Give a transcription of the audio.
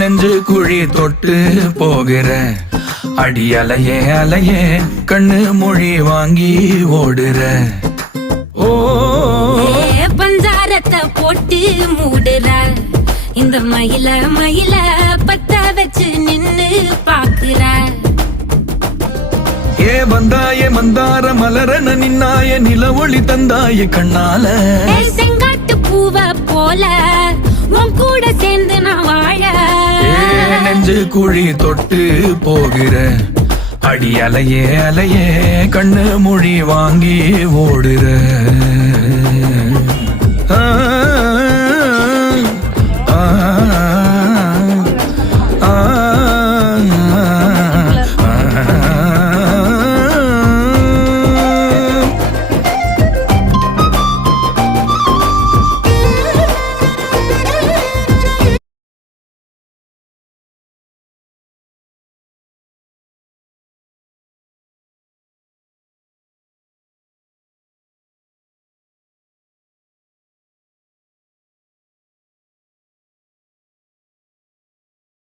நெஞ்சு குழி தொட்டு போகிற அடி அலையே அலையே கண்ணு மொழி வாங்கி ஓடுற. ஓ பஞ்சாரத்தை போட்டு மூடுற இந்த மயில மயில பத்த வச்சு நின்னு பாக்குற. ஏ வந்தாய மந்தார மலரன நின்னாய நில ஒளி தந்தாய கண்ணால. செங்காட்டு பூவ போல உன் கூட சேர்ந்து நான் வாழ. நெஞ்சு குழி தொட்டு போகிற அடி அலையே அலையே கண்ணு மொழி வாங்கி ஓடுற.